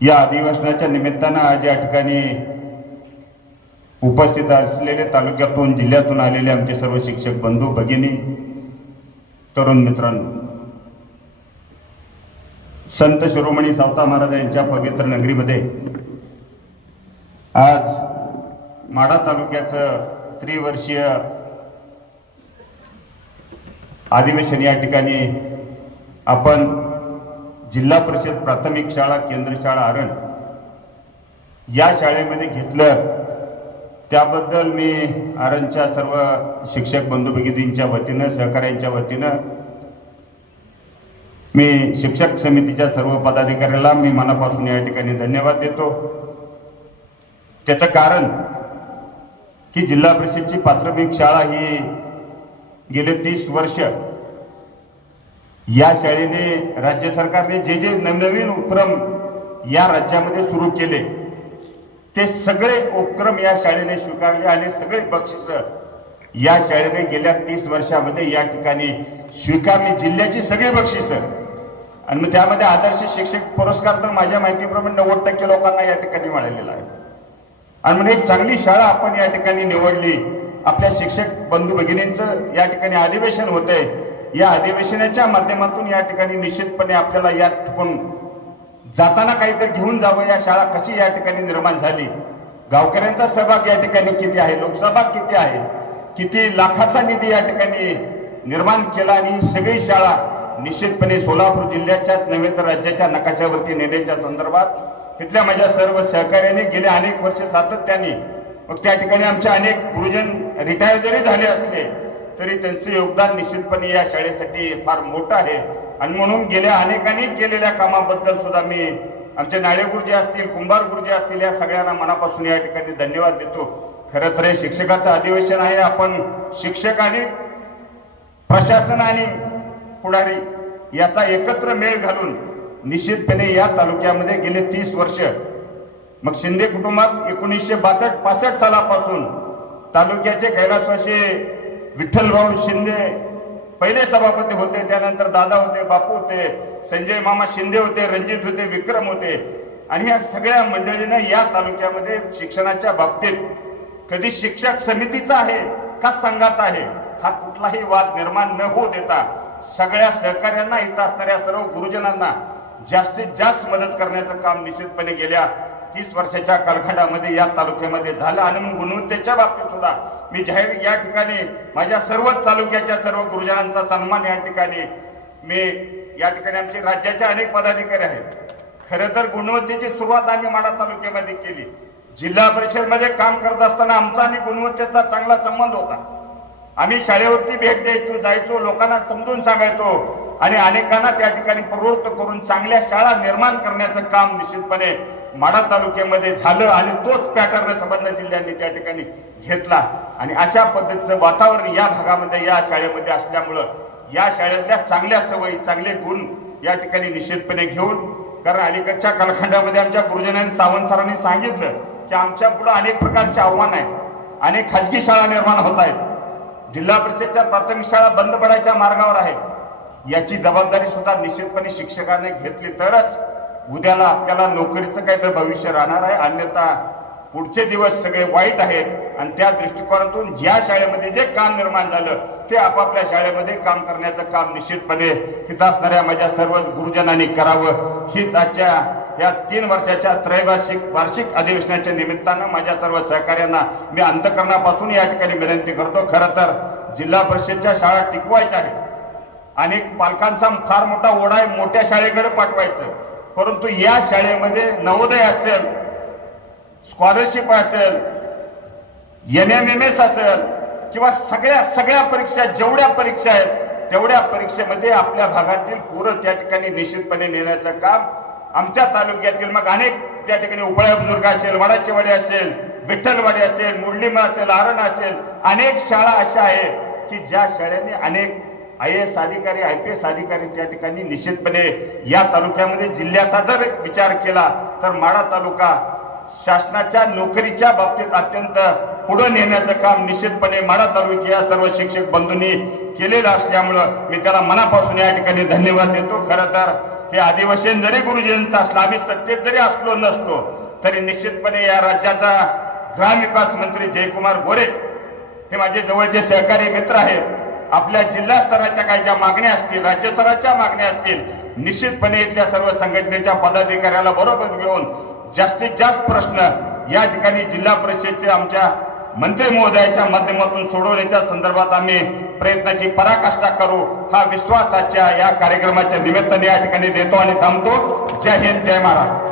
या अधिवेशनाच्या निमित्तानं आज या ठिकाणी उपस्थित असलेले तालुक्यातून जिल्ह्यातून आलेले आमचे सर्व शिक्षक बंधू भगिनी तरुण मित्रांनो संत शिरोमणी सावता महाराज यांच्या पवित्र नगरीमध्ये आज माढा तालुक्याचं त्रिवर्षीय अधिवेशन या ठिकाणी आपण जिल्हा परिषद प्राथमिक शाळा केंद्र शाळा आरण या शाळेमध्ये घेतलं. त्याबद्दल मी आरणच्या सर्व शिक्षक बंधू भगिनींच्या वतीनं सहकाऱ्यांच्या वतीनं मी शिक्षक समितीच्या सर्व पदाधिकाऱ्याला मी मनापासून या ठिकाणी धन्यवाद देतो. त्याचं कारण की जिल्हा परिषदची प्राथमिक शाळा ही गेले तीस वर्ष या शाळेने राज्य सरकारने जे जे नवनवीन उपक्रम या राज्यामध्ये सुरू केले ते सगळे उपक्रम या शाळेने स्वीकारले आणि सगळे बक्षिस या शाळेने गेल्या तीस वर्षामध्ये या ठिकाणी स्वीकारली. जिल्ह्याची सगळी बक्षिस. आणि मग त्यामध्ये आदर्श शिक्षक पुरस्कार तर माझ्या माहितीप्रमाणे नव्वद टक्के लोकांना या ठिकाणी मिळालेला आहे. आणि म्हणजे एक चांगली शाळा आपण या ठिकाणी निवडली. आपल्या शिक्षक बंधू भगिनींचं या ठिकाणी अधिवेशन होतंय. या अधिवेशनाच्या माध्यमातून या ठिकाणी निश्चितपणे आपल्याला या ठिकाण जाताना काहीतरी घेऊन जावं या शाळा कशी या ठिकाणी निर्माण झाली? गावकऱ्यांचा सहभाग या ठिकाणी किती आहे? लोकसहभाग किती आहे? किती लाखाचा निधी या ठिकाणी निर्माण केला आणि ही सगळी शाळा निश्चितपणे सोलापूर जिल्ह्याच्याच नव्हे तर राज्याच्या नकाशावरती नेण्याच्या संदर्भात तिथल्या माझ्या सर्व सहकार्याने गेले अनेक वर्ष सातत्याने मग त्या ठिकाणी आमचे अनेक गुरुजन रिटायर जरी झाले असले तरी त्यांचं योगदान निश्चितपणे या शाळेसाठी फार मोठं आहे. आणि म्हणून गेल्या अनेकांनी केलेल्या कामाबद्दल सुद्धा मी आमचे नाळे गुरुजी असतील कुंभार गुरुजी असतील या सगळ्यांना मनापासून या ठिकाणी धन्यवाद देतो. खरं तर हे शिक्षकाचं अधिवेशन आहे. आपण शिक्षक आणि प्रशासन आणि पुढारी याचा एकत्र मेळ घालून निश्चितपणे या तालुक्यामध्ये गेले तीस वर्ष. मग शिंदे कुटुंबात एकोणीसशे बासष्ट पासष्ट सालापासून तालुक्याचे कैलासवासी विठ्ठलभाऊ शिंदे पहिले सभापती होते त्यानंतर दादा होते बापू होते संजय मामा शिंदे होते रणजित होते विक्रम होते. आणि या सगळ्या मंडळीनं या तालुक्यामध्ये शिक्षणाच्या बाबतीत कधी शिक्षक समितीचा आहे का संघाचा आहे हा कुठलाही वाद निर्माण न होऊ देता सगळ्या सहकार्यांना इथं असणाऱ्या सर्व गुरुजनांना जास्तीत जास्त मदत करण्याचं काम निश्चितपणे गेल्या तीस वर्षाच्या कालखंडामध्ये या तालुक्यामध्ये झालं. आणि गुणवत्तेच्या बाबतीत सुद्धा मी जाहीर या ठिकाणी माझ्या सर्वच तालुक्याच्या सर्व गुरुजनांचा सन्मान या ठिकाणी मी या ठिकाणी आमचे राज्याचे अनेक पदाधिकारी आहेत. खरं तर गुणवत्तेची सुरुवात आम्ही माडा तालुक्यामध्ये केली. जिल्हा परिषदमध्ये काम करत असताना आमचा आणि गुणवत्तेचा चांगला संबंध होता. आम्ही शाळेवरती भेट द्यायचो जायचो लोकांना समजून सांगायचो आणि अनेकांना त्या ठिकाणी प्रवृत्त करून चांगल्या शाळा निर्माण करण्याचं काम निश्चितपणे माडा तालुक्यामध्ये झालं आणि तोच पॅटर्न संबंध जिल्ह्यांनी त्या ठिकाणी घेतला. आणि अशा पद्धतीचं वातावरण या भागामध्ये या शाळेमध्ये असल्यामुळं या शाळेतल्या चांगल्या सवयी चांगले गुण या ठिकाणी निश्चितपणे घेऊन कारण अलीकडच्या कालखंडामध्ये आमच्या गुरुजनांनी सावंत सरांनी सांगितलं की आमच्या पुढे अनेक प्रकारचे आव्हान आहेत. अनेक खाजगी शाळा निर्माण होत आहेत. जिल्हा परिषदच्या प्राथमिक शाळा बंद पडायच्या मार्गावर आहेत. याची जबाबदारी सुद्धा निश्चितपणे शिक्षकाने घेतली तरच उद्याला आपल्याला नोकरीचं काहीतरी भविष्य राहणार आहे. अन्यथा पुढचे दिवस सगळे वाईट आहेत. आणि त्या दृष्टिकोनातून ज्या शाळेमध्ये जे काम निर्माण झालं ते आपापल्या शाळेमध्ये काम करण्याचं काम निश्चितपणे तिथं असणाऱ्या माझ्या सर्व गुरुजनांनी करावं. हीच आजच्या या तीन वर्षाच्या त्रैभाषिक वार्षिक अधिवेशनाच्या निमित्तानं माझ्या सर्व सहकार्यांना मी अंतकरणापासून या ठिकाणी विनंती करतो. खरं तर जिल्हा परिषदच्या शाळा टिकवायच्या आहेत. अनेक पालकांचा फार मोठा ओढा आहे. मोठ्या शाळेकडे पाठवायचं. परंतु या शाळेमध्ये नवोदय असेल स्कॉलरशिप असेल एन एम एम एस असेल किंवा सगळ्या सगळ्या परीक्षा जेवढ्या परीक्षा आहेत तेवढ्या परीक्षेमध्ये आपल्या भागातील पोरं त्या ठिकाणी निश्चितपणे नेण्याचं काम आमच्या तालुक्यातील मग अनेक त्या ठिकाणी उपळ्या बुजुर्ग असेल वडाचेवाडी असेल विठ्ठलवाडी असेल मुरलीमा असेल आरण असेल अनेक शाळा अशा आहेत की ज्या शाळेने अनेक आय एस अधिकारी आय पी एस अधिकारी त्या ठिकाणी निश्चितपणे या तालुक्यामध्ये जिल्ह्याचा जर विचार केला तर माडा तालुका शासनाच्या नोकरीच्या बाबतीत अत्यंत पुढे नेण्याचं काम निश्चितपणे माडा तालुक्याच्या या सर्व शिक्षक बंधूंनी केलेलं असल्यामुळं मी त्याला मनापासून या ठिकाणी धन्यवाद देतो. खरं तर हे अधिवेशन जरी गुरुजींचं असलं आम्ही सत्तेत जरी असलो नसलो तरी निश्चितपणे या राज्याचा ग्रामविकास मंत्री जयकुमार गोरे हे माझे जवळचे सहकारी मित्र आहेत. आपल्या जिल्हा स्तराच्या काही ज्या मागण्या असतील राज्य स्तराच्या मागण्या असतील निश्चितपणे इथल्या सर्व संघटनेच्या पदाधिकाऱ्याला बरोबर घेऊन जास्तीत जास्त प्रश्न या ठिकाणी जिल्हा परिषदचे आमच्या मंत्री महोदयाच्या माध्यमातून सोडवण्याच्या संदर्भात आम्ही प्रयत्नाची पराकाष्ठा करू. हा विश्वासाच्या या कार्यक्रमाच्या निमित्ताने या ठिकाणी देतो आणि थांबतो. जय हिंद जय महाराज